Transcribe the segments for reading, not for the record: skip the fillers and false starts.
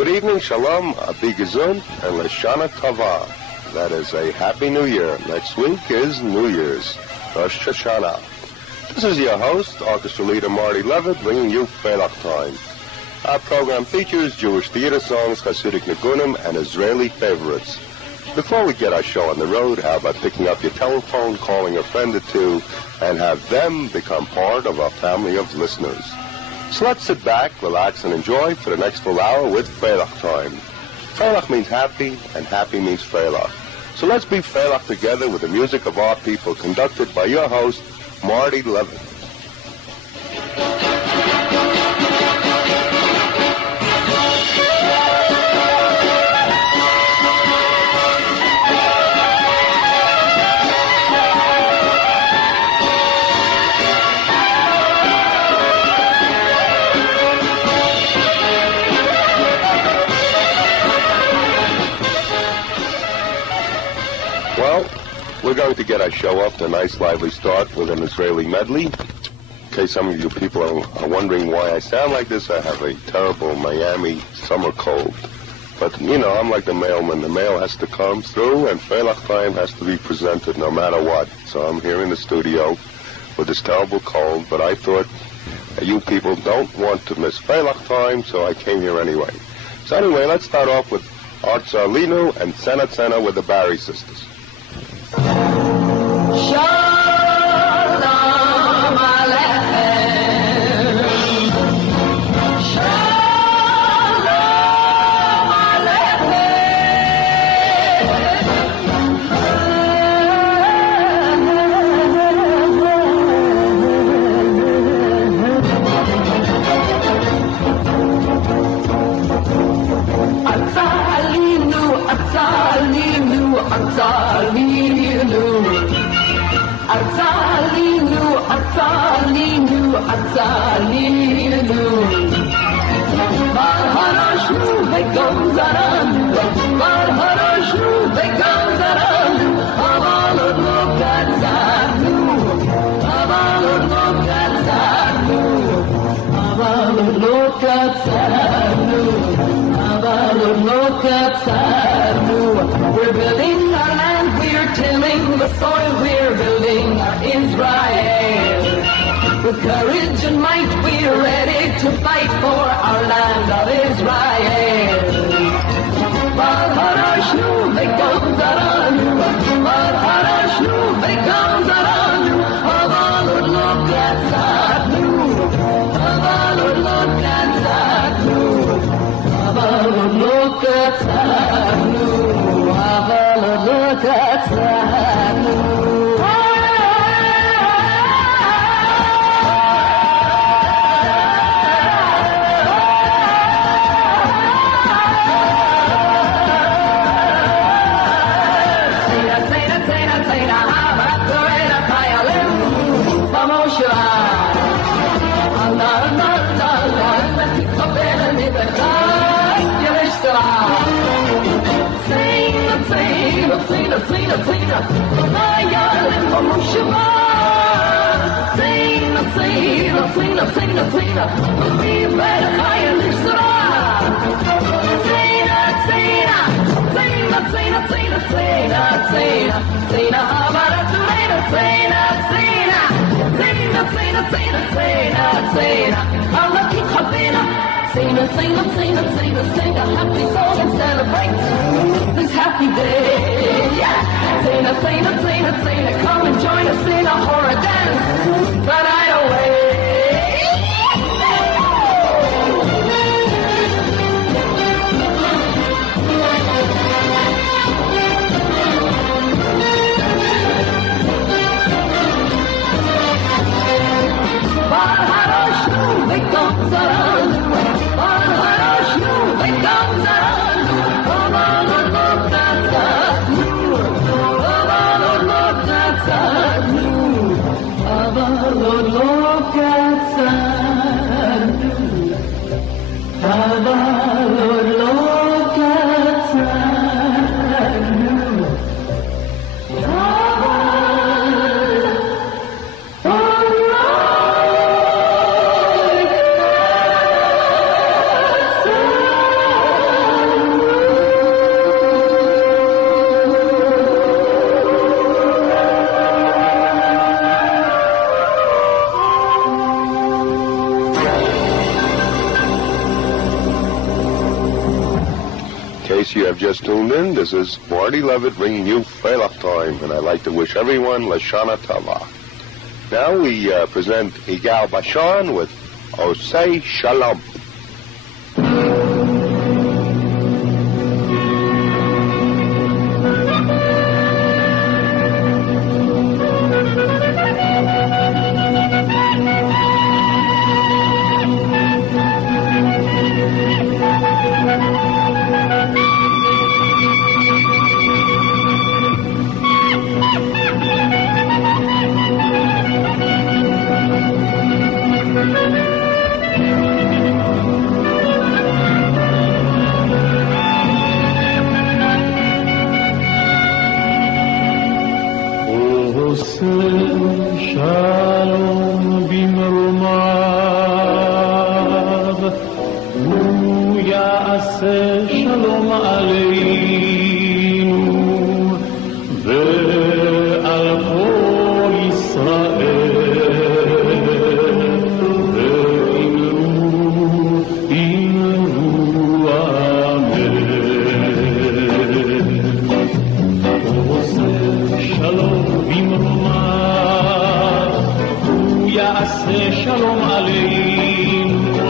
Good evening, Shalom, Abi Gesund, and Lashana Tava. That is a Happy New Year. Next week is New Year's, Rosh Hashanah. This is your host, orchestra leader Marty Levitt, bringing you Freilach Time. Our program features Jewish theater songs, Hasidic Nigunim, and Israeli favorites. Before we get our show on the road, how about picking up your telephone, calling a friend or two, and have them become part of our family of listeners. So let's sit back, relax, and enjoy for the next full hour with Freilach Time. Freilach means happy, and happy means Freilach. So let's be Freilach together with the music of our people, conducted by your host, Marty Levitt. Well, we're going to get our show off to a nice lively start with an Israeli medley. In case some of you people are wondering why I sound like this, I have a terrible Miami summer cold. But, you know, I'm like the mailman. The mail has to come through, and Freilach Time has to be presented no matter what. So I'm here in the studio with this terrible cold, but I thought you people don't want to miss Freilach Time, so I came here anyway. So anyway, let's start off with Art Zarlinu and Sena Sena with the Barry Sisters. Shalom Aleichem. Shalom Aleichem. Atzalinu, Atzalinu, Atzalinu. Atzalinu, Atzalinu, Atzalinu. Bar harashnu vegam zaranu, Bar harashnu vegam zaranu. Avalod lo katzanu, Avalod lo katzanu, Avalod lo katzanu, Avalod lo katzanu. We're building our land, we're tilling the soil, we're building our Israel. With courage and might, we're ready to fight for our land of Israel. Bar harashnu vegam zaranu, Bar harashnu vegam zaranu. Avalod lo katzanu, Avalod lo katzanu, Avalod lo katzanu, Avalod lo katzanu. Sing a happy song and celebrate this happy day. Yeah. Sing a, come and join us in a horror dance the night away. Bar harashnu vegam zaranu, Bar harashnu vegam zaranu. Avalod lo katzanu, Avalod lo katzanu, Avalod lo katzanu, Avalod lo katzanu. just tuned in, this is Marty Levitt bringing you Freilach Time, and I'd like to wish everyone Lashana Tava. Now we present Igal Bashan with Osei Shalom. Shalom bimrumav, hu ya'aseh shalom aleinu, ve'al kol Yisrael, ve'imru amen. Shalom bimrumav, יעשה שלום עלינו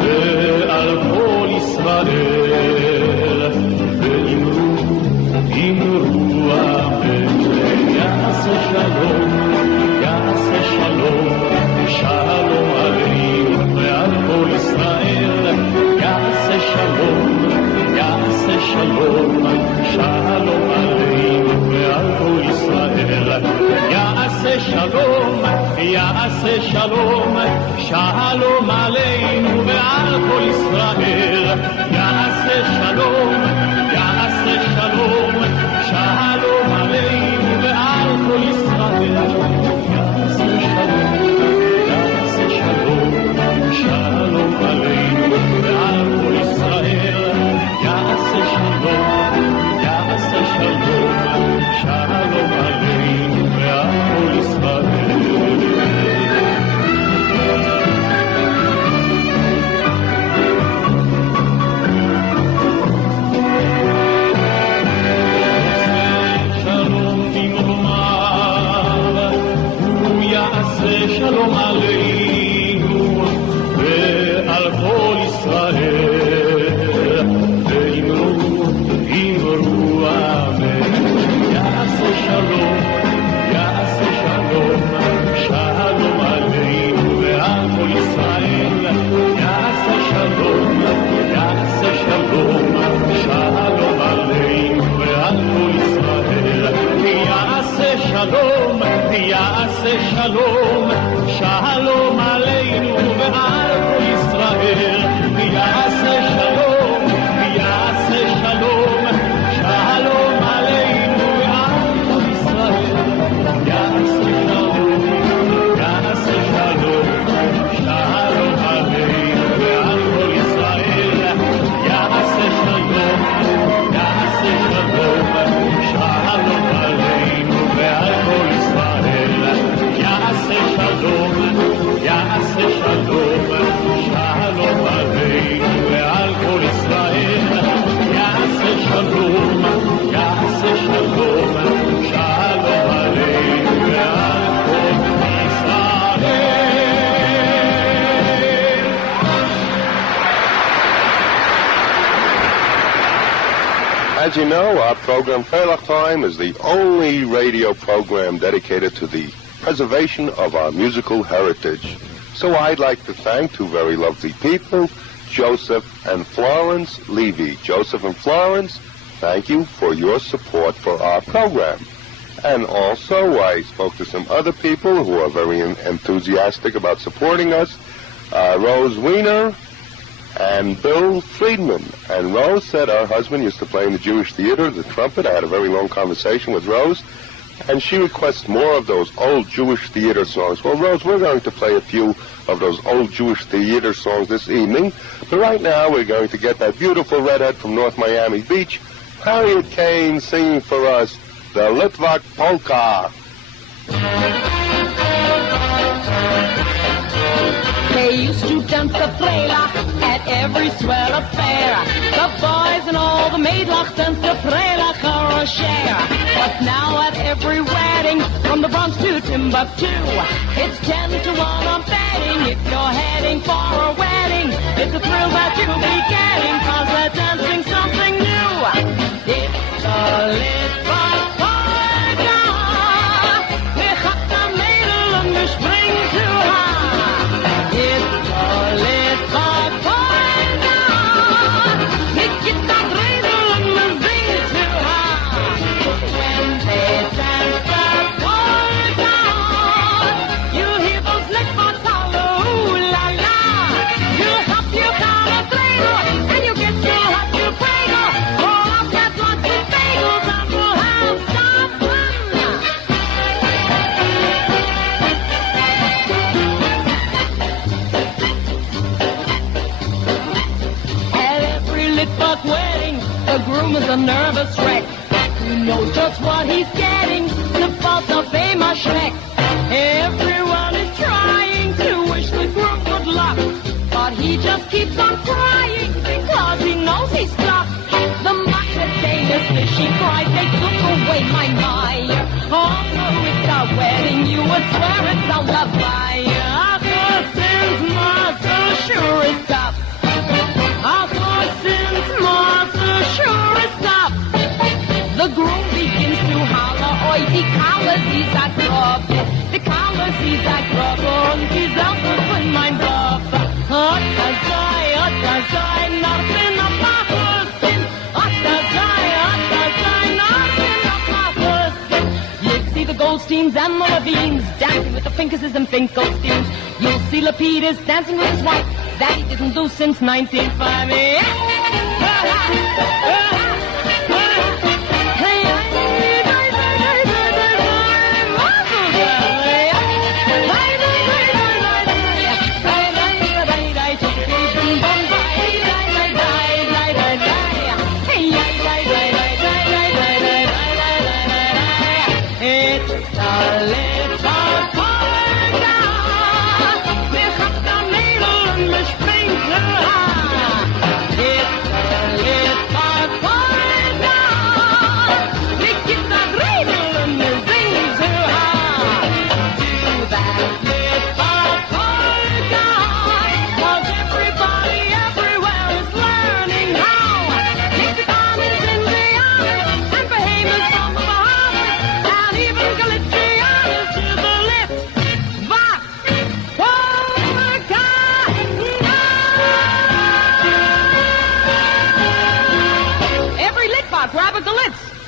ועל כל ישראל ואמרו אמן. יעשה שלום שלום עלינו ועל כל ישראל יעשה שלום שלום עלינו ועל כל ישראל יעשה שלום שלום עלינו ועל כל ישראל יעשה שלום שלום עלינו ועל כל ישראל יעשה שלום שלום עלינו ועל כל ישראל יעשה שלום שלום עלינו ועל כל ישראל. שלום עלינו ועל כל ישראל ואמרו אמן. יעשה שלום שלום עלינו ועל כל ישראל יעשה שלום שלום עלינו ועל כל ישראל יעשה שלום שלום עלינו ועל כל ישראל יעשה שלום שלום עלינו ועל כל ישראל יעשה שלום שלום עלינו ועל כל ישראל יעשה שלום שלום עלינו ועל כל ישראל יעשה שלום שלום עלינו ועל כל ישראל יעשה שלום שלום עלינו ועל כל ישראל. As you know, our program Freilach Time is the only radio program dedicated to the preservation of our musical heritage. So I'd like to thank two very lovely people, Joseph and Florence Levy. Joseph and Florence, thank you for your support for our program. And also, I spoke to some other people who are very enthusiastic about supporting us, Rose Wiener and Bill Friedman. And Rose said her husband used to play in the Jewish theater, the trumpet. I had a very long conversation with Rose, and she requests more of those old Jewish theater songs. Well, Rose, we're going to play a few of those old Jewish theater songs this evening, but right now we're going to get that beautiful redhead from North Miami Beach, Harriet Kane, singing for us the Litvak Polka. They used to dance the Freilach at every swell affair. The boys and all the maidlach dance the Freilach or a share. But now at every wedding, from the Bronx to Timbuktu, it's 10 to 1 on betting. If you're heading for a wedding, it's a thrill that you'll be getting, 'cause they're dancing something new. It's a Litvack polka. Wir hat a Mädel und wir springen zu hart. It's a Litvack polka. Wir gibt das Rädel und wir singen zu hart. When they dance the polka, you hear those Litvacks holler, ooh la la. You hop, you count a dreidel, and you get so hot you cradle. Roll up that lots of bagels and we'll have some fun. At every Litvak wedding, the groom is a nervous wreck. You know just what he's getting, the fault of famous Shrek. Everyone is trying to wish the groom good luck, but he just keeps on crying because he knows he's stuck. The minor famous fishy cries, they took away my Meyer. Although it's our wedding, you would swear it's a Levinn. Our sins master sure is tough. Our sins master sure is tough. The groom begins to holler, oi, die Kalle, sie sagt Rob. Die Kalle, sie sagt Rob, und sie sagt, ich bin mein Bluff. Hat das sei, nothing of my husband. Hat das sei, nothing of my husband. You'll see the Goldsteins and the Levins dancing with the Finkelses and Finkelsteins. You'll see Lapidus dancing with his wife that he didn't do since 1905.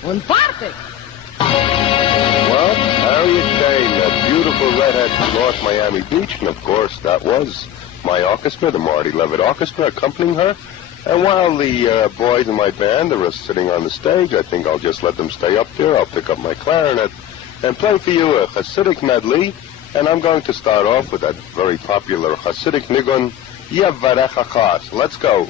Und fertig! Well, Harriet Kane, that beautiful redhead from North Miami Beach, and of course that was my orchestra, the Marty Levitt Orchestra, accompanying her. And while the boys in my band are sitting on the stage, I think I'll just let them stay up there. I'll pick up my clarinet and play for you a Hasidic medley. And I'm going to start off with that very popular Hasidic nigun, Yevarech Achas. Let's go.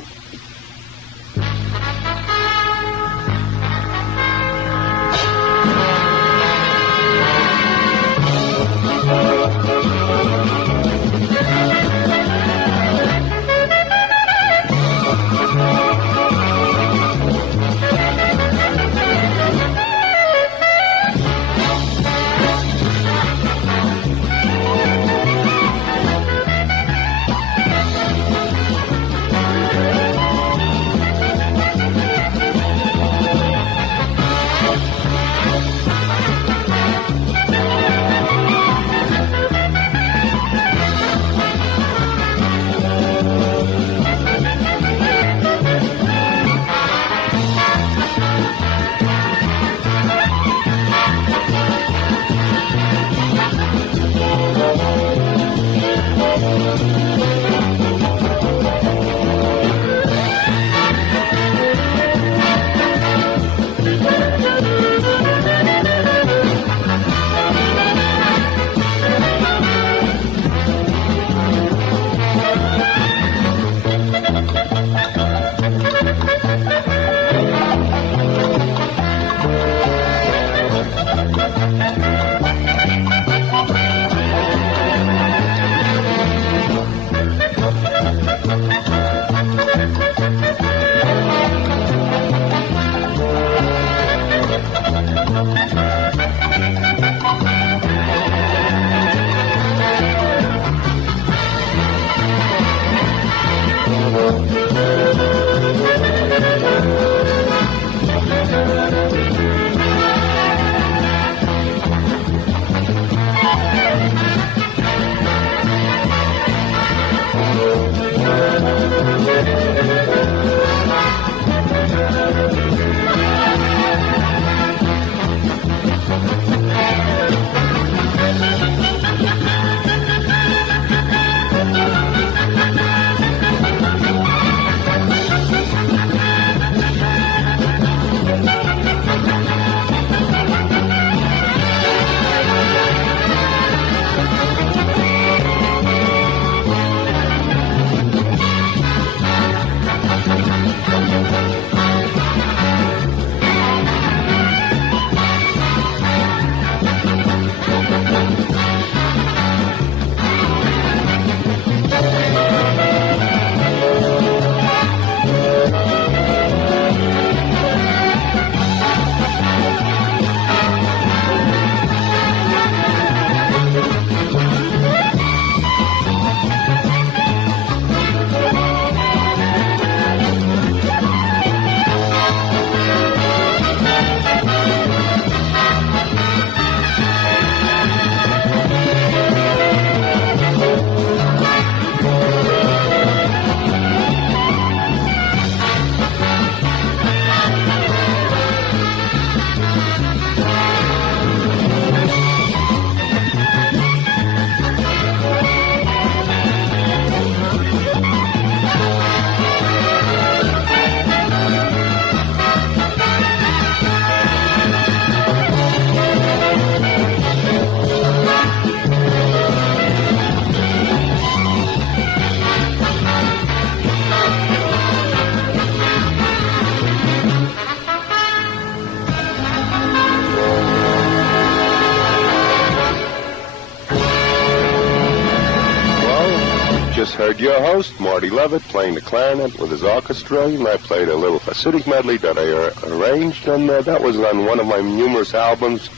just heard your host, Marty Levitt, playing the clarinet with his orchestra, and I played a little Hasidic medley that I arranged, and that was on one of my numerous albums.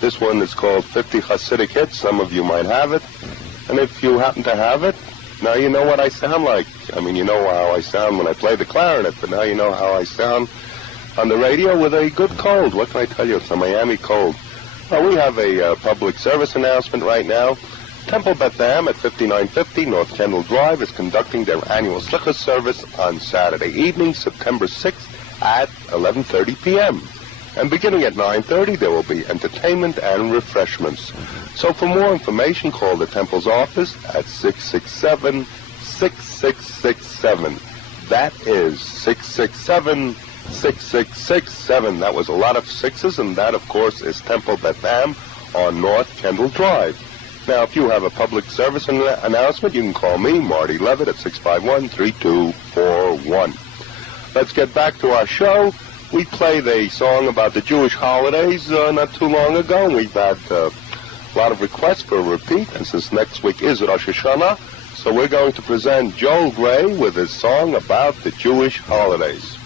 This one is called 50 Hasidic Hits. Some of you might have it, and if you happen to have it, now you know what I sound like. I mean, you know how I sound when I play the clarinet, but now you know how I sound on the radio with a good cold. What can I tell you? It's a Miami cold. Well, we have a public service announcement right now. Temple Beth Am at 5950 North Kendall Drive is conducting their annual Slichus service on Saturday evening, September 6th at 11:30 p.m. And beginning at 9:30, there will be entertainment and refreshments. So for more information, call the Temple's office at 667-6667. That is 667-6667. That was a lot of sixes, and that, of course, is Temple Beth Am on North Kendall Drive. Now, if you have a public service announcement, you can call me, Marty Levitt, at 651-3241. Let's get back to our show. We played a song about the Jewish holidays not too long ago. We've had a lot of requests for a repeat, and since next week is Rosh Hashanah, so we're going to present Joel Gray with his song about the Jewish holidays.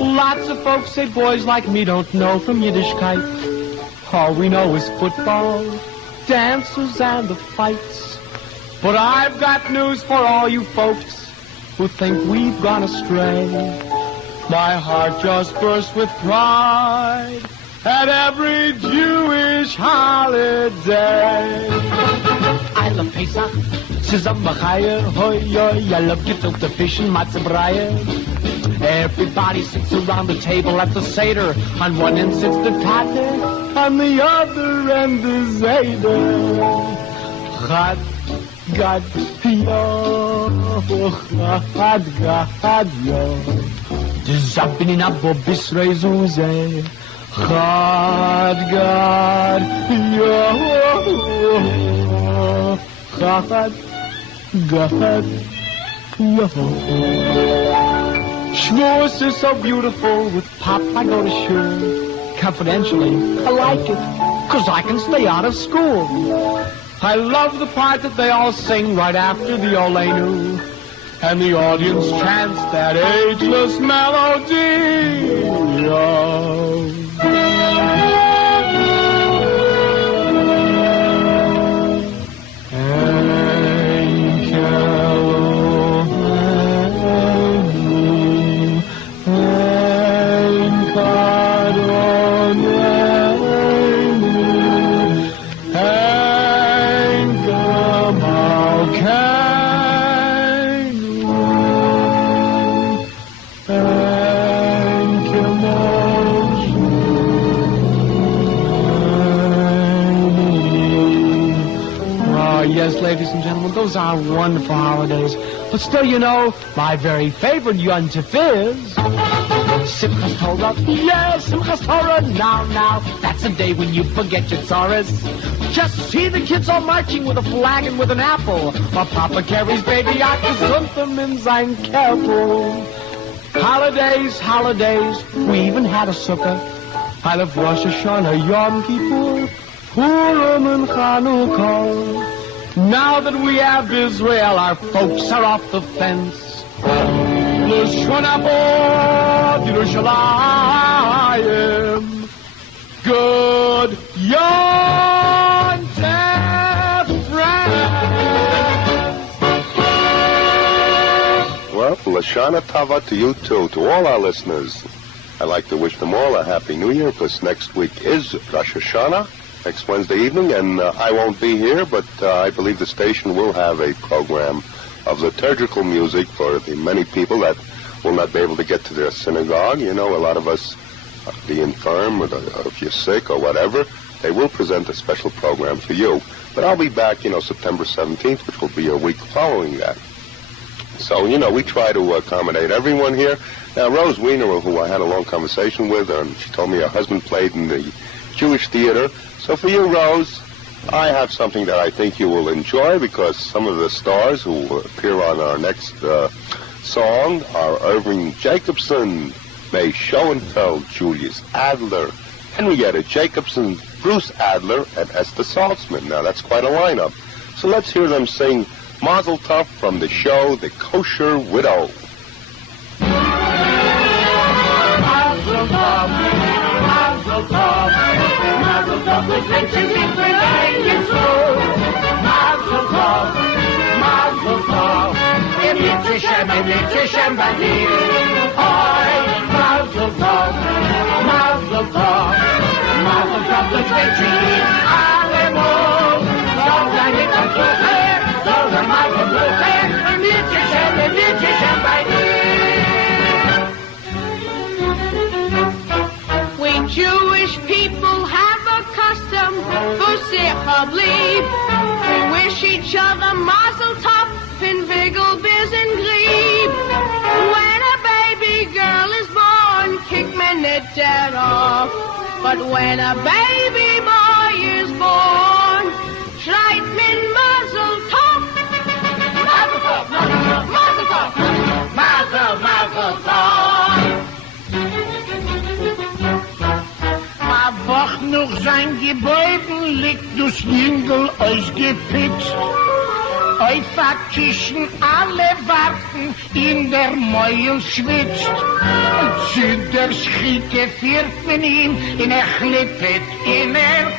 Lots of folks say boys like me don't know from Yiddishkeit. All we know is football, dances, and the fights. But I've got news for all you folks who think we've gone astray. My heart just bursts with pride at every Jewish holiday. I love Pesach, Sezam B'chaya, hoi hoi, I love gefilte fish and matzah braya. Everybody sits around the table at the Seder. On one end sits the Tate, on the other end the Zeder. Chad, Gad, Yo, Chad, Gad, Yo. Zabinin abo bisrei zuze. Chad, Gad, Yo, Chad, Gad, Yo. Shavuos is so beautiful. With Pop, I go to shul. Confidentially, I like it, 'cause I can stay out of school. I love the part that they all sing right after the Olenu, and the audience chants that ageless melody. Yes, ladies and gentlemen, those are wonderful holidays. But still, you know, my very favorite Yom Tov is Simchas Torah. Yes, Simchas Torah. Now, that's the day when you forget your Tarras. Just see the kids all marching with a flag and with an apple, while Papa carries baby out to something in sein Keppel. Holidays, we even had a sukkah. I love Rosh Hashanah, Yom Kippur, Purim and Chanukah. Now that we have Israel, our folks are off the fence. L'shon Abod Yerushalayim. Good Yom Tov, friends. Well, Lashana Tava to you too, to all our listeners. I'd like to wish them all a Happy New Year, because next week is Rosh Hashanah, next Wednesday evening, and I won't be here, but I believe the station will have a program of liturgical music for the many people that will not be able to get to their synagogue. You know, a lot of us, the infirm, or if you're sick or whatever, they will present a special program for you. But I'll be back, September 17th, which will be a week following that. So, we try to accommodate everyone here. Now, Rose Wiener, who I had a long conversation with, and she told me her husband played in the Jewish theater. So for you, Rose, I have something that I think you will enjoy, because some of the stars who will appear on our next song are Irving Jacobson, May Schoenfeld, Julius Adler, Henrietta Jacobson, Bruce Adler, and Esther Saltzman. Now, that's quite a lineup. So let's hear them sing Mazel Tov from the show The Kosher Widow. Mazel Tov, Mazel Tov, Mazel Tov, the pictures in the Yisroel. Mazel Tov, Mazel Tov, Mitzishem, Badir. Oi, Mazel Tov, Mazel Tov, Mazel Tov, the pictures in Alemol. So that it comes to her, so the Mazel to her, Mitzishem, Badir. We Jewish people have a custom for Sichablieb. We wish each other Mazel Tov in Wiggle, Biz, and Grieb. When a baby girl is born, kick men it dead off. But when a baby boy is born, schreit men Mazel Tov. Mazel Tov, Mazel Tov, Mazel Tov, Mazel Tov. Woch noch sein Gebäuden liegt das Jüngel ausgepitzt. Auf der Kischen alle warten, in der Mäuel schwitzt. Und zu der Schicke führt man ihn in Klippet, in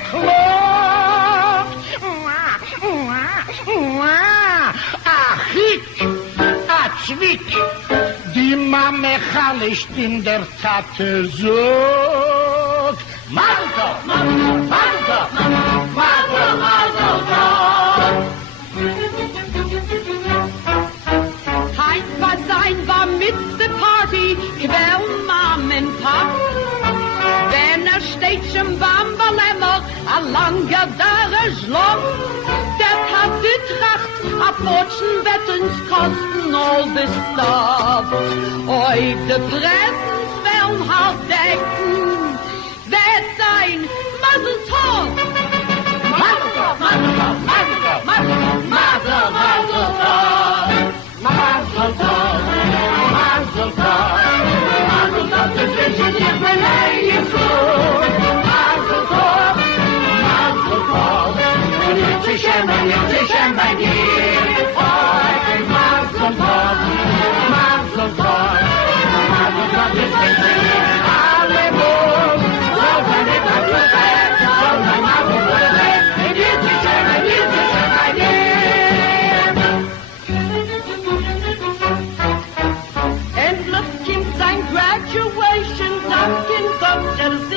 Klot. Chick, Zwick, die Mame chalischt in der Tate so. Mazel Tov, Mazel Tov, Mazel Tov. Heit was sein war mit der Party, quell Mom and Pop. Wenn steht schon Bambalemmer, a langer dare Schlock. Der hat die Tracht, a Porschen wird uns kosten all this stuff. Oi, de Pressens werden halt decken. Wird sein Mazel Tov! Mazel Tov, Mazel Tov, Mazel Tov, Mazel Tov, Mazel Tov, Mazel Tov, Mazel Tov, the vision is my name, Mazel Tov, Mazel Tov, Mitzishem, by dear, Mazel Tov, Mazel Tov, Mazel Tov, the vision is graduation, Duncan Dr. Z.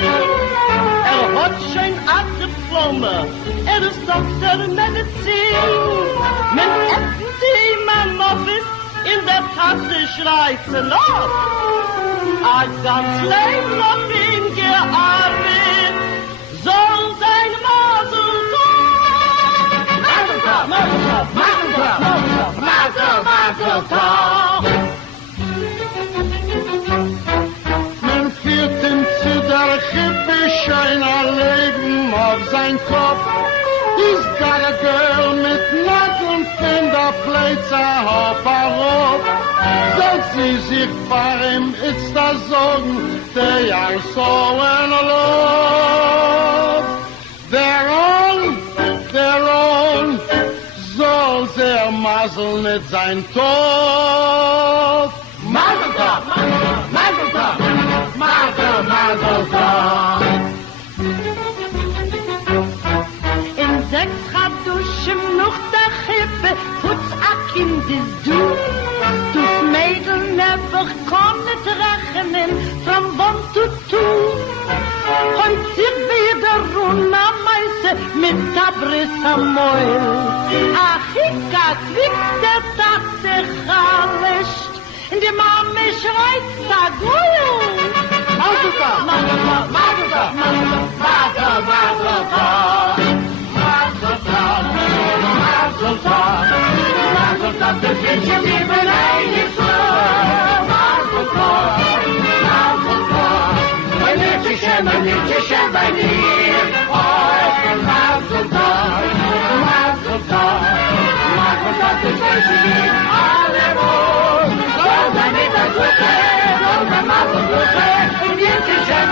Hat schon a Diploma, ist Dr. Medizin. Mit FD man Office in der Tasse schreit noch. A ganz Leben noch ihn gearbeitet, soll sein Mazel Tov. Mazel Tov, Mazel Tov, Mazel Tov, Mazel Tov. Zu der Kippe schein a Leben auf sein Kopf. He's got a girl mit Nadeln von der Plätze auf a Rob. Soll sie sich vor ihm it's da Sorgen, they are so in love. They're on, soll der Mazel nicht sein Tod. Mazel Tov, Mazel Tov, Mazel Tov. In 6 Duschen noch der Chippe, putz a Kind ist du. Das Mädel never kann nicht rechnen, from one to two. Und sie wieder runter meise mit der Briss am Mäuel. Ach, ich gab der Tag sich alles. Die Mama schreit, sag, Mazel Tov, Mazel Tov, Mazel Tov, Mazel Tov, Mazel Tov, Mazel Tov, Mazel Tov, the future people ain't it so. Mazel Tov, Mazel Tov, Mitzishem, by dear. Oh, Mazel Tov, Mazel Tov, Mazel Tov, the future in Alemol. So then it does with her, so the Mazel Tov, Mitzishem,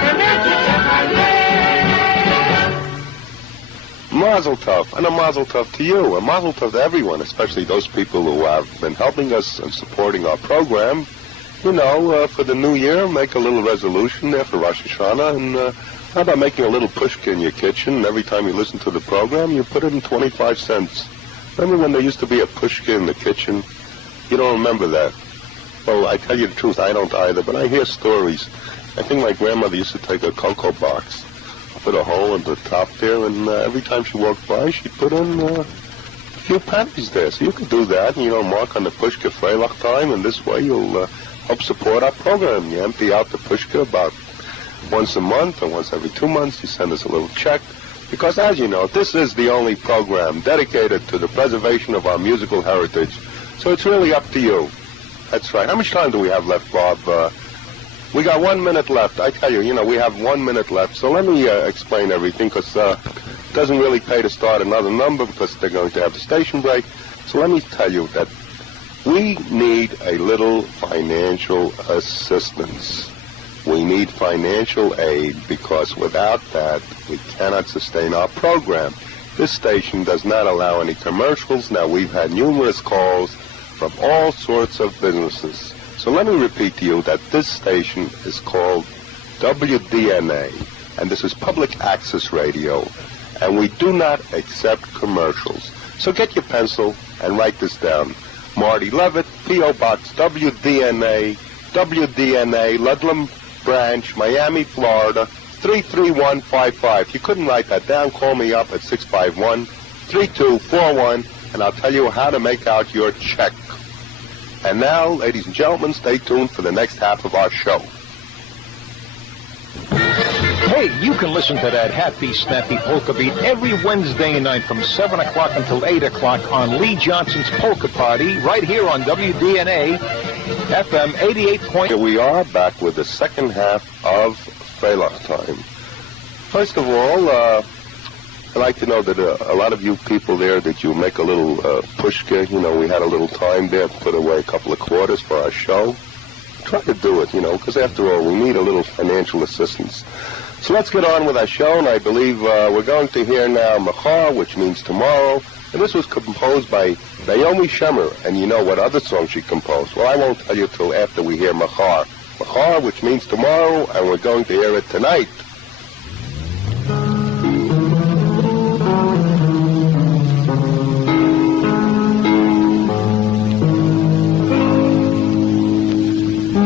by dear. mazel tov, and a mazel tov to you, a mazel tov to everyone, especially those people who have been helping us and supporting our program. You know, for the new year, make a little resolution there for Rosh Hashanah, and how about making a little pushka in your kitchen, and every time you listen to the program, you put it in 25 cents. Remember when there used to be a pushka in the kitchen? You don't remember that? Well, I tell you the truth, I don't either, but I hear stories. I think my grandmother used to take a cocoa box, put a hole in the top there, and every time she walked by, she'd put in a few pennies there. So you could do that, and, mark on the pushka Freilach Time, and this way you'll help support our program. You empty out the pushka about once a month or once every 2 months. You send us a little check, because as you know, this is the only program dedicated to the preservation of our musical heritage. So it's really up to you. That's right. How much time do we have left, Bob? We got 1 minute left. I tell you, we have 1 minute left. So let me explain everything, because it doesn't really pay to start another number, because they're going to have the station break. So let me tell you that we need a little financial assistance. We need financial aid, because without that, we cannot sustain our program. This station does not allow any commercials. Now, we've had numerous calls from all sorts of businesses. So let me repeat to you that this station is called WDNA, and this is public access radio, and we do not accept commercials. So get your pencil and write this down. Marty Levitt, P.O. Box WDNA, Ludlam Branch, Miami, Florida, 33155. If you couldn't write that down, call me up at 651-3241, and I'll tell you how to make out your check. And now, ladies and gentlemen, stay tuned for the next half of our show. Hey, you can listen to that happy, snappy polka beat every Wednesday night from 7 o'clock until 8 o'clock on Lee Johnson's Polka Party, right here on WDNA, FM 88. Here we are, back with the second half of Freilach Time. First of all, I'd like to know that a lot of you people there, that you make a little pushka. We had a little time there to put away a couple of quarters for our show. Try to do it, because after all, we need a little financial assistance. So let's get on with our show, and I believe we're going to hear now Machar, which means tomorrow. And this was composed by Naomi Shemer, and you know what other song she composed. Well, I won't tell you till after we hear Machar. Machar, which means tomorrow, and we're going to hear it tonight.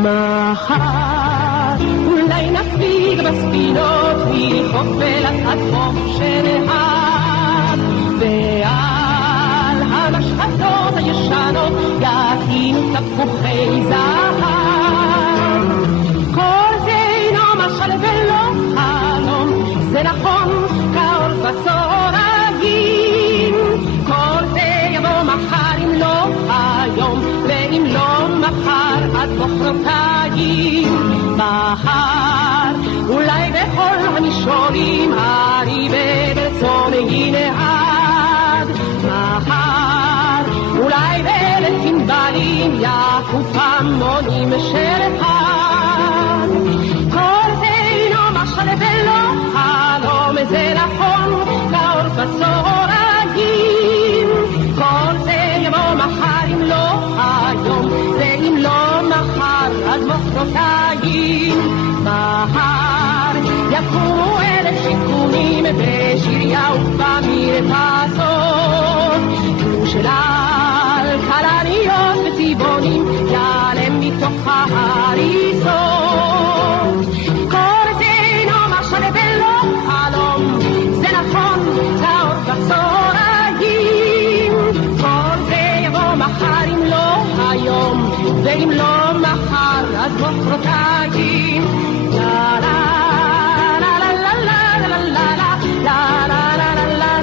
מחר אולי נפליג בספינות מלחוף ולצד חוף שנהר ועל המשחטות הישנות יקינו תפוחי זהב כל זה אינו משל ולא חלום זה נכון כאור בצהריים כל זה יבוא מחר אם לא היום ואם לא מחר עד מחרתיים מחר אולי בכל המישורים הרי וברצון ינעד מחר אולי בלצימבלים יפו פעמונים של אחד כל זה אינו משל ולא חלום זה נכון כאור בצהריים כל זה יבוא מחר אם לא היום ואם לא מחר אז מחרתיים מחר יקומו אלף שיקונים בשיריהו במרפסות ושלל כלניות וצבעונים יעלם מתוך ההריסות כל זה אינו משל ולא חלום זה נכון כאור בצהריים כל זה יבוא מחר אם לא היום ואם לא מחר אז מחרתיים לה לה לה לה לה לה לה לה לה לה לה לה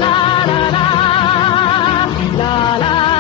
לה לה לה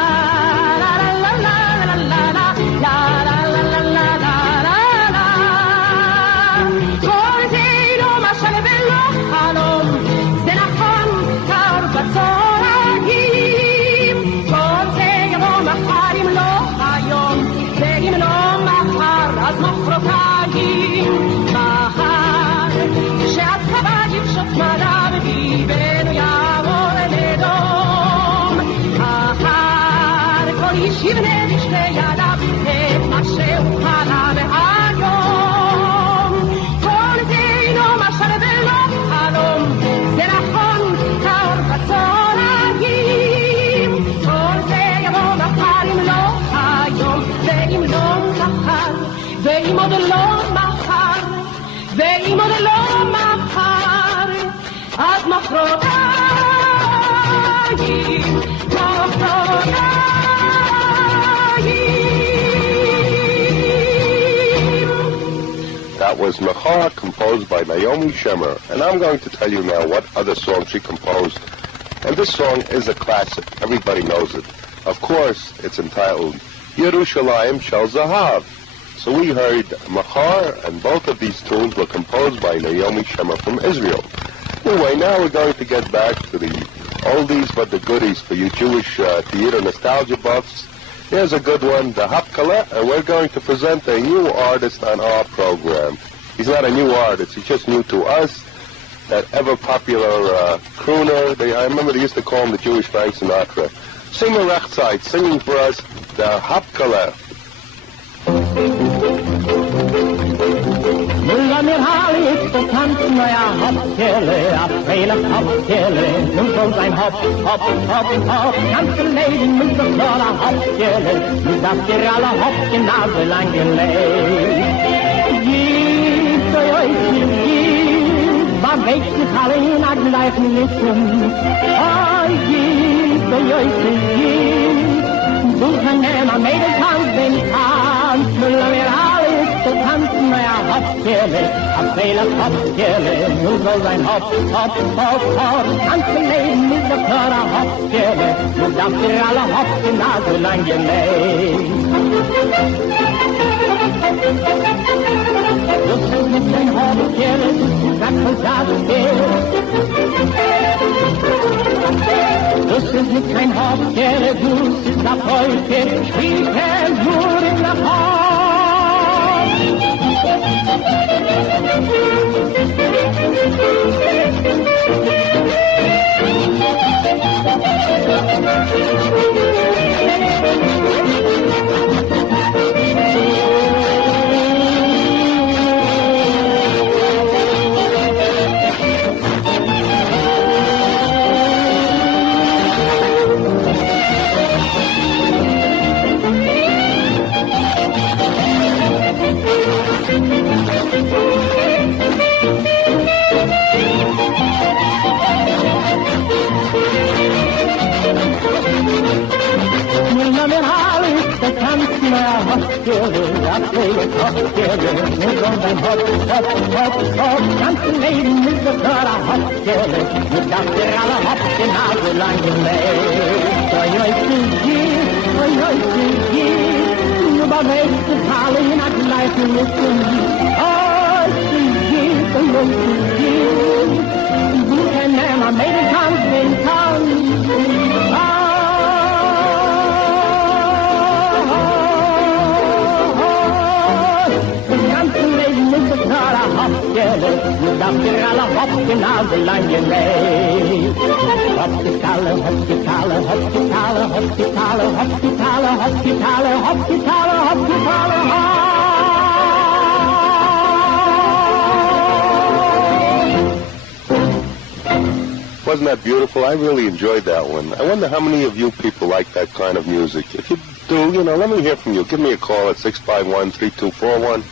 was Machar, composed by Naomi Shemer. And I'm going to tell you now what other song she composed. And this song is a classic. Everybody knows it. Of course, it's entitled Yerushalayim Shel Zahav. So we heard Machar, and both of these tunes were composed by Naomi Shemer from Israel. Anyway, now we're going to get back to the oldies but the goodies for you Jewish theater nostalgia buffs. Here's a good one, the Hapkala, and we're going to present a new artist on our program. He's not a new artist, he's just new to us. That ever-popular crooner, I remember they used to call him the Jewish Frank Sinatra. Seymour Rexhite singing for us the Hapkala. Mir Harli ist bekannt, neuer Hauptkelle, a Freilach Hauptkelle, nun soll sein Hop, Hop, Hop, Hop, ganze Leben mit der Flora Hauptkelle, nun darfst ihr alle Hop die Nase lang gelegt. Gibt euch gibt, war weg mit alle in a gleichen Lippen, gibt euch gibt, du kann nimmer Mädel tanzen kann, Müller mir Harli ist bekannt, neuer Hauptkelle, a Freilach Hauptkelle, nun soll sein Hop, Hop, Hop, Hop, ganze Leben mit der Flora Hauptkelle, nun darfst ihr alle Hop die Nase lang gelegt. Das ist nicht ein Hauptkelle, das ist das ist nicht kein Hauptkelle, das ist ab heute, spielt er nur in der Haut. Mir Harli ist bekannt, neuer Hauptkelle, a Freilach Hauptkelle, nun soll sein Hop, Hop, Hop, Hop, ganze Leben mit der Flora Hauptkelle, nun darfst ihr alle Hop die Nase lang gelegt. Oi, oi, überwältigt die Halle in a gleichen Lippen, du kann nimmer Mädel tanzen kann, nu darfst ihr alle Hop die Nase lang gelegt. Hospitale, Hospitale, Hospitale, Hospitale, Hospitale, Hospitale, Hospitale, Hospitale, Wasn't that beautiful? I really enjoyed that one. I wonder how many of you people like that kind of music. If you do, let me hear from you. Give me a call at 651-3241.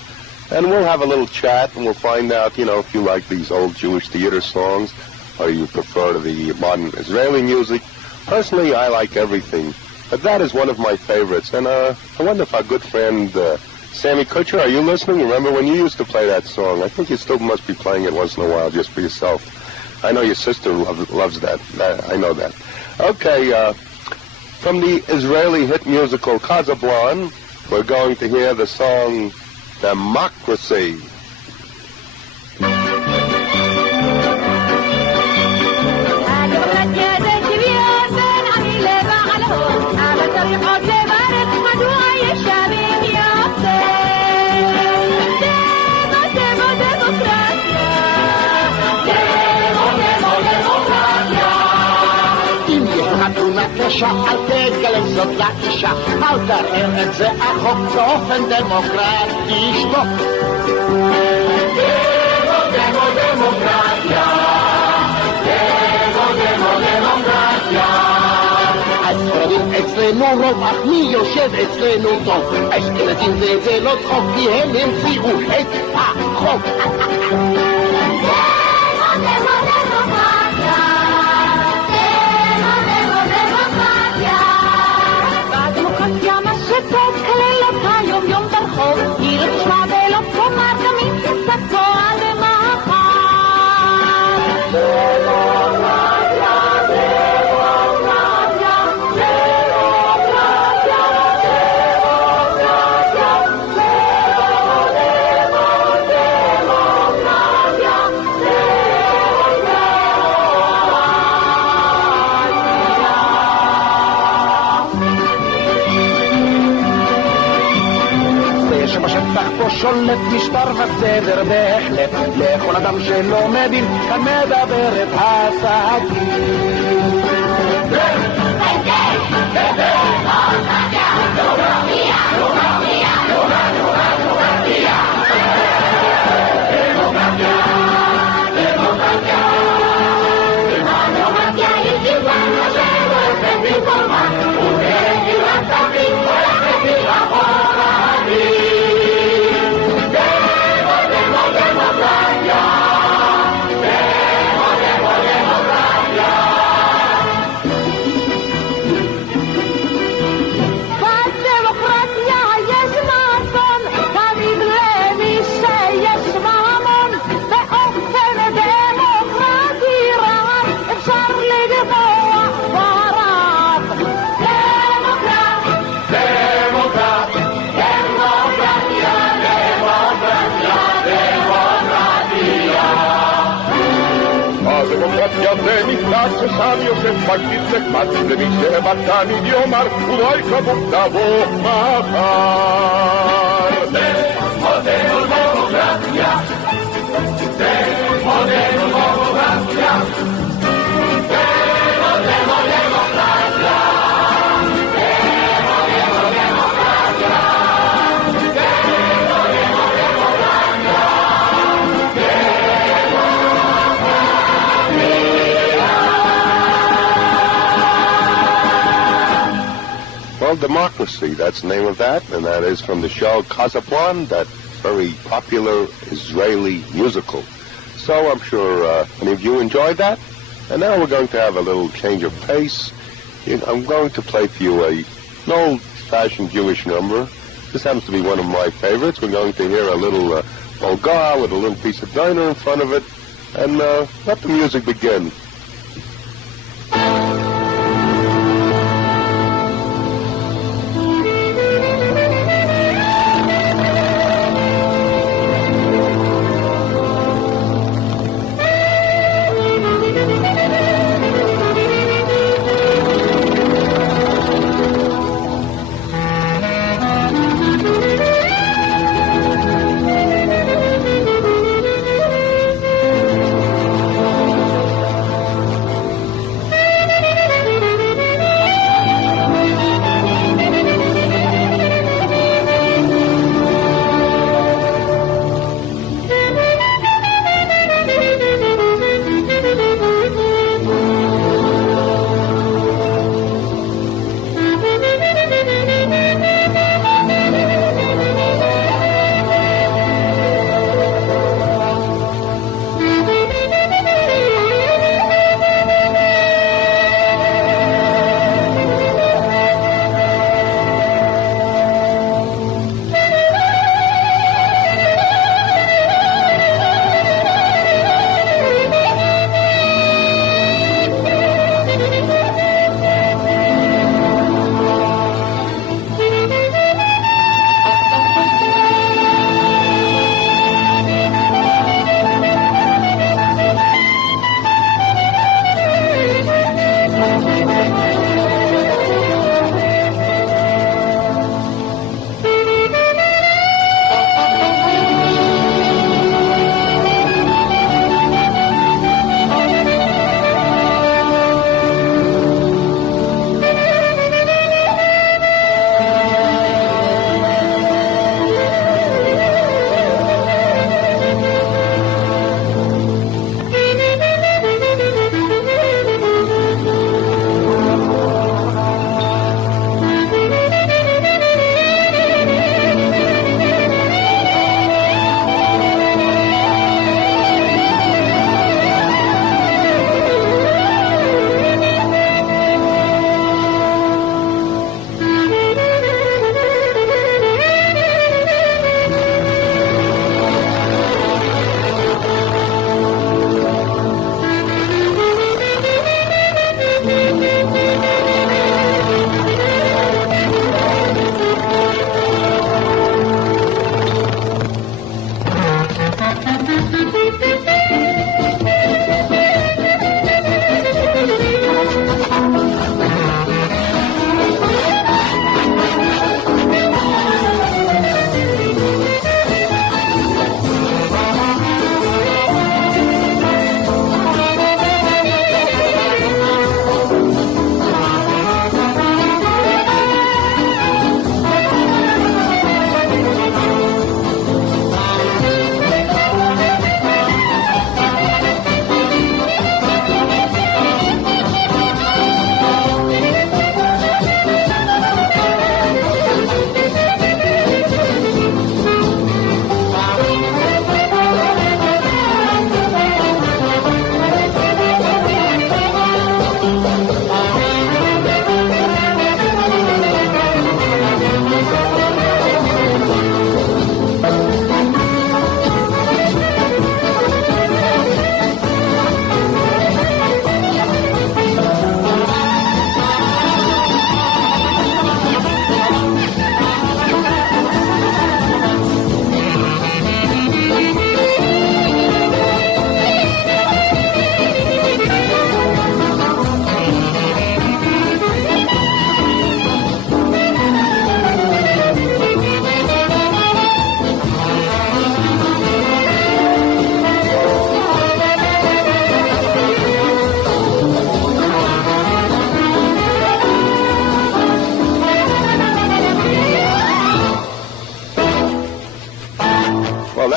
And we'll have a little chat, and we'll find out, if you like these old Jewish theater songs, or you prefer the modern Israeli music. Personally, I like everything, but that is one of my favorites. And I wonder if our good friend Sammy Kutcher, are you listening? Remember when you used to play that song? I think you still must be playing it once in a while just for yourself. I know your sister loves that. I know that. Okay, from the Israeli hit musical Casablanca, we're going to hear the song Democracy. קשה, אל תגלם זאת לאישה, אל תראה את זה החוק באופן דמוקרטי, שתוק. דמוקרטיה, דמוקרטיה. אז קוראים אצלנו רוב, אך מי יושב אצלנו טוב? אשכנזים זה לא צחוק, כי הם המציאו את החוק. טוב, כלל אותה יום יום ברחוב, עיר תשמע ולא תאמר גם אם תסתכל שולט משטר הסדר בהחלט, לכל אדם שלא מבין, כאן מדברת השגית. הדמוקרטיה זה מפלט ששם יושב פקיד נחמד למי שבא תמיד יאמר אולי כבוד תבוא מחר. זה מודל דמוקרטיה, זה מודל דמוקרטיה, זה מודל דמוקרטיה, זה מודל דמוקרטיה, זה מודל Well, Democracy, that's the name of that, and that is from the show Kazaplan, that very popular Israeli musical. So I'm sure any of you enjoyed that. And now we're going to have a little change of pace. I'm going to play for you an old-fashioned Jewish number. This happens to be one of my favorites. We're going to hear a little Bulgar with a little piece of diner in front of it, and let the music begin.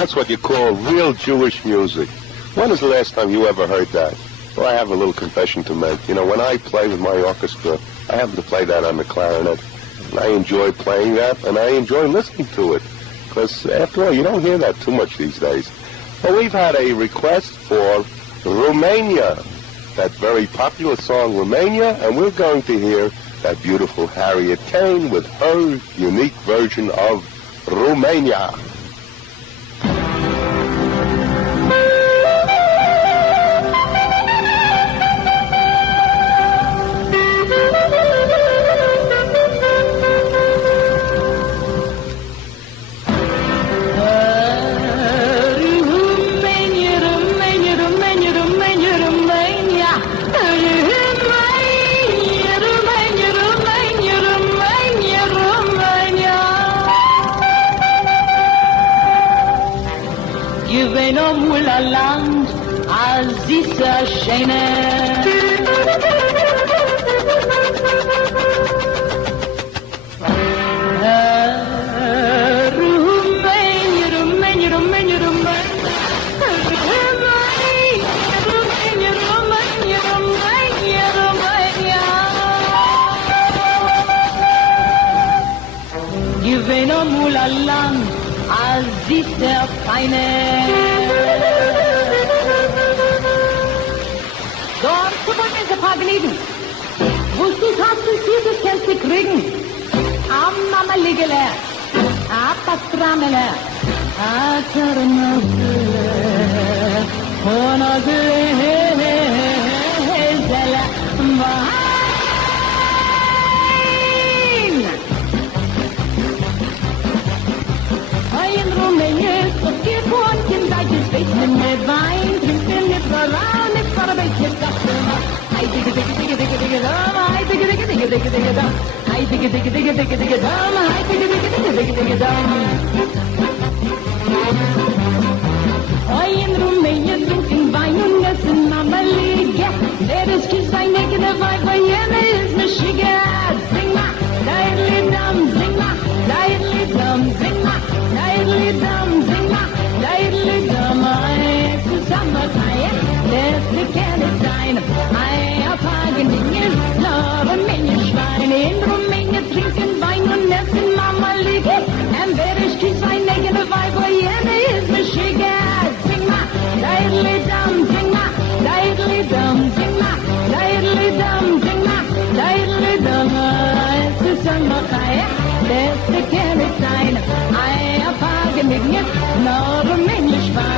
That's what you call real Jewish music. When is the last time you ever heard that? Well, I have a little confession to make. You know, when I play with my orchestra, I happen to play that on the clarinet. And I enjoy playing that, and I enjoy listening to it. Because, after all, you don't hear that too much these days. Well, we've had a request for Romania, that very popular song, Romania, and we're going to hear that beautiful Harriet Kane with her unique version of Romania. Land, als dieser Schöne. Rumänien, Rumänien, Rumänien, Gewen am Land, als dieser Feine. Ist ein paar gelegen. Wo's du hast, das kannst du kriegen. Am Mama Ligele, a Pastramele, a Tarnasse, Ona Glezele, Wein. In Rumänien ist das Kirchhornchen, seit es Bächchen mit Wein, trinkt ihr nicht voran, nicht vor der Bächchen, das immer. I dig a dig a dig a dig a dig a dum. I dig a dig a dig a dig a dig a dum. I dig a dig a dig a dig a dig a dum. I dig a dig a dig a dig a dig a dum. I in Romania drinking wine und essen Mama Liga. There is kiss I negative vibe. Vienna is Michiga. Sing ma, diddly dum. Sing ma, diddly dum. Sing ma, diddly dum. Sing ma, diddly dum. I zusammen feiern. Let's the candy sign. Schwein in Rumänien trinken Wein und essen Mama Liga. And wer ist die sein eigene Weib, Vienna ist Michiga. Sing ma, diddly dum, sing ma, diddly dum, sing ma, diddly dum, sing ma, diddly dum. Zusammen feiern, beste Candy sein. I abhagen mit mir, no Rumänisch Wein.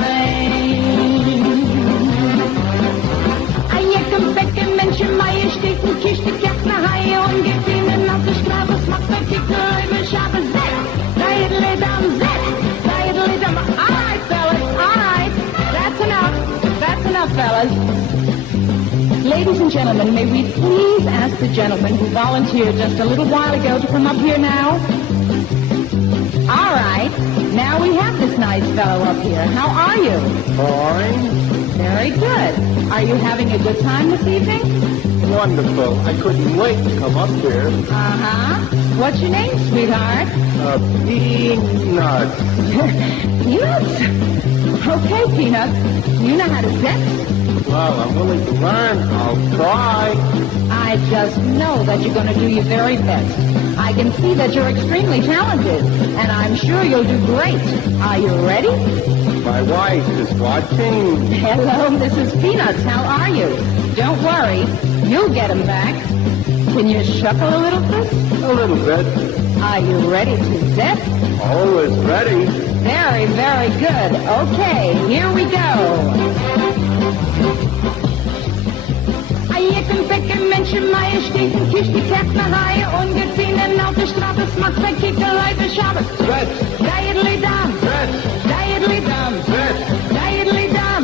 Menschen, Majestäten, Kiste, Kerkner, Haie und Gewinnen auf der Straße, was macht der Kicker, ich habe Sept, diddly dum, Sept, diddly dum. All right, fellas, all right, that's enough, fellas. Ladies and gentlemen, may we please ask the gentleman who volunteered just a little while ago to come up here now? All right, now we have this nice fellow up here. How are you? Fine. Very good. Are you having a good time this evening? Wonderful. I couldn't wait to come up here. Uh-huh. What's your name, sweetheart? Peanuts. Peanuts? Okay, Peanuts. You know how to sex? Well, I'm willing to learn. I'll try. I just know that you're going to do your very best. I can see that you're extremely talented, and I'm sure you'll do great. Are you ready? My wife is watching. Hello, Mrs. Peanuts. How are you? Don't worry. You'll get him back. Can you shuffle a little bit? A little bit. Are you ready to zip? Always ready. Very, very good. Okay, here we go. Jeden Becken, Menschen, Majestäten, Kisch, die Kerkner, Haie und Gezinnen auf der Straße, es macht ein Kickerei, der Schabes. Diddly dum, diddly dum, diddly dum,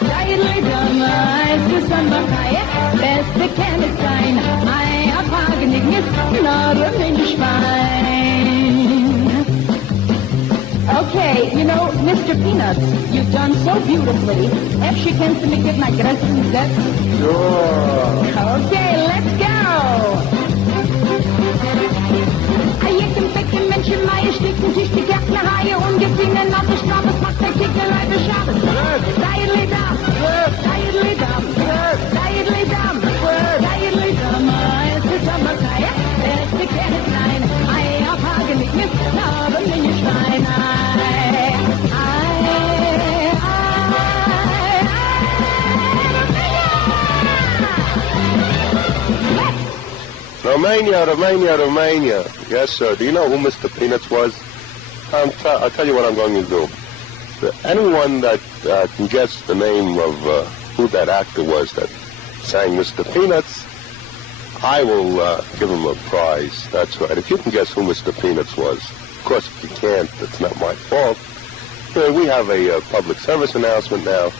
diddly dum. Zusammenfeier, beste kann es sein. Ein Abhagen ist nur ein Schwein. Okay, you know, Mr. Peanuts, you've done so beautifully. If she can to me give my gressen set. Sure. Okay, let's go. Jeden Becken, Menschen, Majestäten, Tisch, die Gärtner, Haie und Gezinnen auf der Straße, es macht der kicken like a Shabbos. Diddly dum, diddly dum, diddly dum, diddly dum. Es ist Sommertag, es ist klein. Ei, auf Hagen nicht mit, aber bin ich fein. Romania, Romania, Romania. Yes, sir. Do you know who Mr. Peanuts was? I'll tell you what I'm going to do. Anyone that can guess the name of who that actor was that sang Mr. Peanuts, I will give him a prize. That's right. If you can guess who Mr. Peanuts was. Of course, if you can't, it's not my fault. We have a public service announcement now.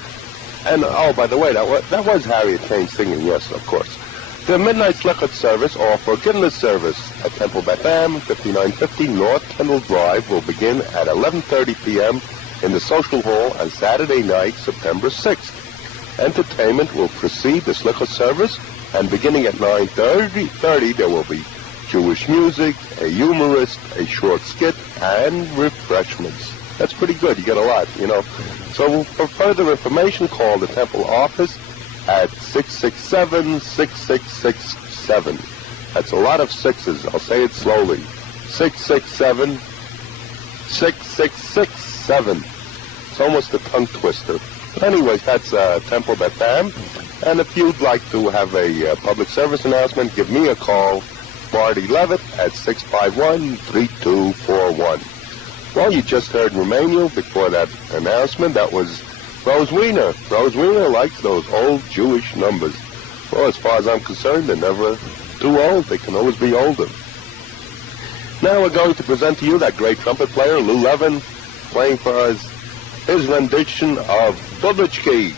And, oh, by the way, that was Harriet Kane singing, yes, of course. The Midnight Slichot service, or forgiveness service, at Temple Beth Am, 5950 North Kendall Drive, will begin at 11:30 p.m. in the Social Hall on Saturday night, September 6th. Entertainment will precede the Slichot service, and beginning at 9:30 there will be Jewish music, a humorist, a short skit, and refreshments. That's pretty good. You get a lot, you know. So for further information, call the Temple office at 667-6667. That's a lot of sixes. I'll say it slowly. 667-6667. It's almost a tongue twister. But anyways, that's Temple Beth Am. And if you'd like to have a public service announcement, give me a call, Marty Levitt, at 651-3241. Well, you just heard Romania before that announcement. That was Rose Wiener. Rose Wiener likes those old Jewish numbers. Well, as far as I'm concerned, they're never too old. They can always be older. Now we're going to present to you that great trumpet player, Lou Levinn, playing for us his rendition of Dubitschki.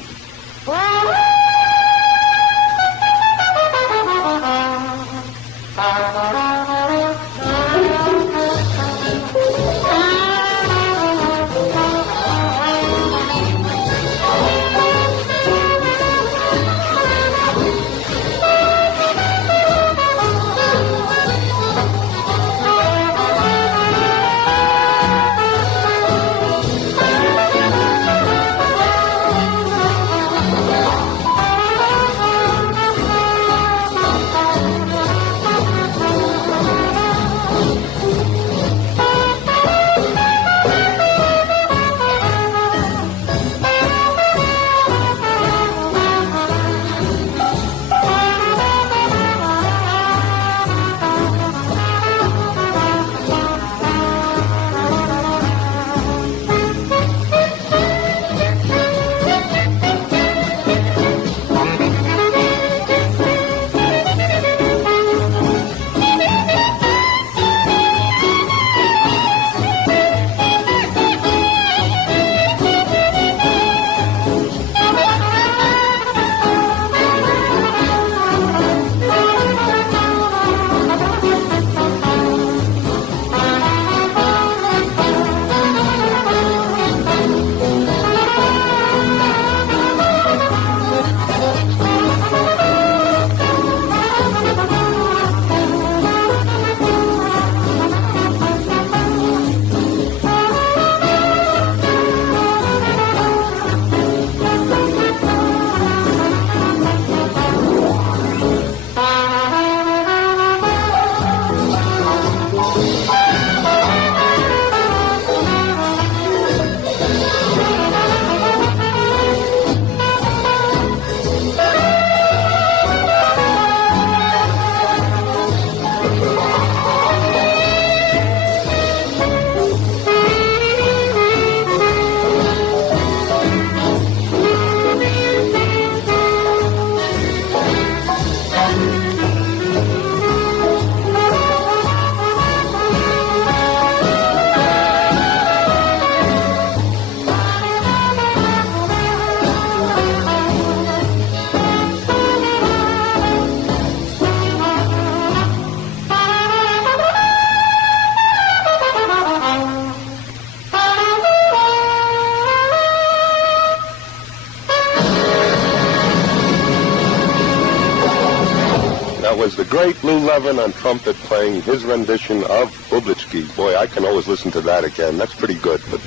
that was the great Lou Levinn on trumpet playing his rendition of Bublitsky. Boy, I can always listen to that again. That's pretty good, but,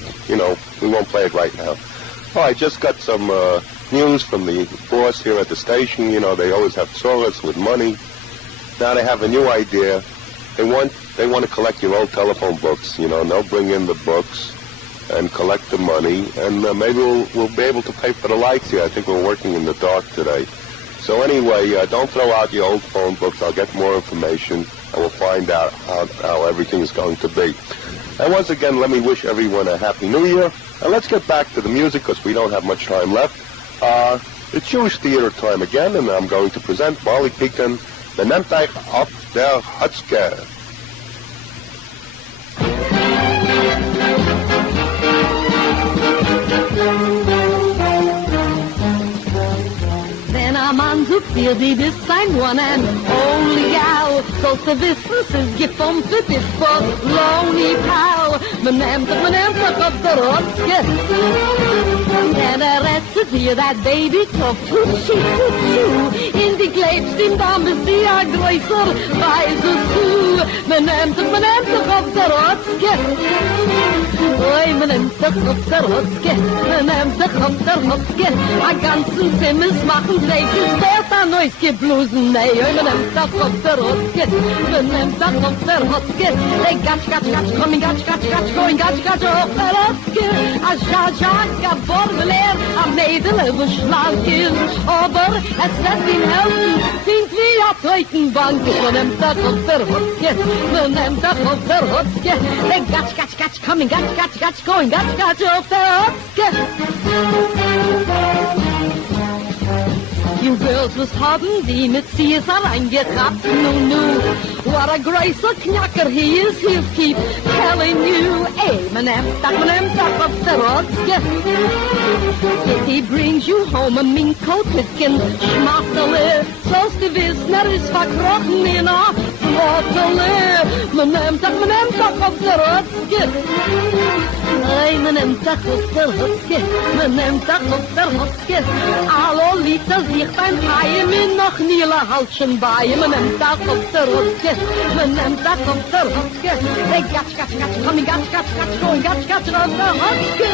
we won't play it right now. Oh, I just got some news from the boss here at the station. They always have tzoras with money. Now they have a new idea. They want to collect your old telephone books. They'll bring in the books and collect the money, and maybe we'll be able to pay for the lights here. I think we're working in the dark today. So anyway, don't throw out your old phone books. I'll get more information, and we'll find out how everything is going to be. And once again, let me wish everyone a Happy New Year. And let's get back to the music, because we don't have much time left. It's Jewish theater time again, and I'm going to present Marley Pekin, the Nehmt euch auf der Hutzke. Wenn ein Mann sucht dir, die bist sein one and only gal. Sollst du wissen, es ist gefumpet, ist for lonely pal. Man nimmt doch auf der Rotzke. And the rest is here, that baby talk too. In die Gleibst, in Dam ist die a größer, weiß es zu. Man nimmt doch auf der Rotzke. Oi, man nimmt doch auf der Rotzke. Man nimmt doch auf der Rotzke. A ganzen Zimmers machen Zeichen, wer da neues geblusen. Nee, oi, man nimmt doch auf der Rotzke. Man nimmt doch auf der Rotzke. Hey, gatsch, coming, gatsch, going, gatsch, auf der Rotzke. A ja, Borbeler, a Mädel, wo schlank ist. Aber es wird ihm helfen, sind wir auf Teutenbank. Man nimmt doch auf der Rotzke. Man nimmt doch auf der Rotzke. Hey, gatsch, coming, gatsch, going, gatsch, auf der Rotzke. You girls was haben die mit sie ist reingetrappt, nu. What a graceful knacker he is, he'll keep telling you. Hey, man nimmt doch auf der Rotzke. If he brings you home a mink coat mit kin schmachtele, sollst du wissen, ist verkrochen in a Flottele. Man nimmt doch auf der Rotzke. Hey, man nimmt doch auf der Rotzke. Man nimmt doch auf der Rotzke. Hallo, liegt er sich beim Haien, mir noch nie Halschen bei. Man nimmt doch auf der Rotzke. Man nimmt doch auf der Rotzke. Hey, gatsch, coming, gatsch, going, gatsch, auf der Rotzke.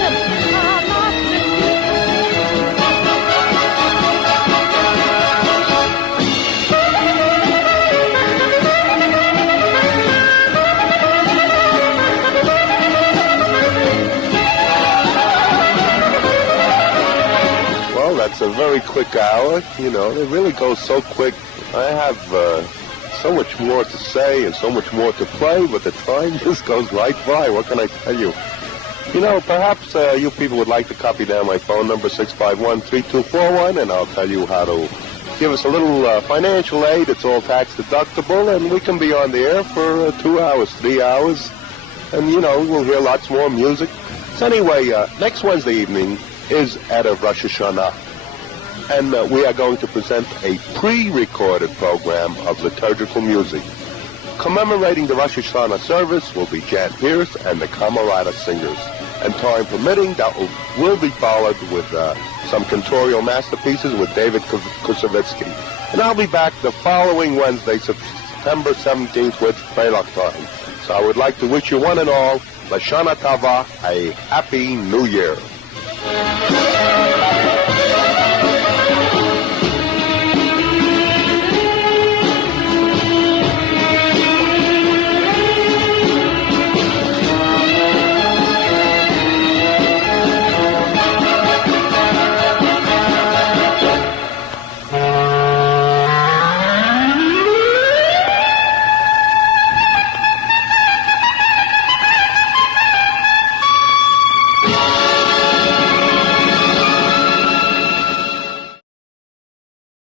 That's a very quick hour. It really goes so quick. I have so much more to say and so much more to play, but the time just goes right by. What can I tell you? Perhaps you people would like to copy down my phone number, 651-3241, and I'll tell you how to give us a little financial aid. It's all tax deductible, and we can be on the air for 2 hours, 3 hours, and, we'll hear lots more music. So anyway, next Wednesday evening is Erev Rosh Hashanah. And we are going to present a pre-recorded program of liturgical music. Commemorating the Rosh Hashanah service will be Jan Pierce and the Camerata Singers. And time permitting, that will be followed with some cantorial masterpieces with David Kusevitsky. And I'll be back the following Wednesday, September 17th, with Freilach Time. So I would like to wish you one and all, Lashana Tava, a Happy New Year.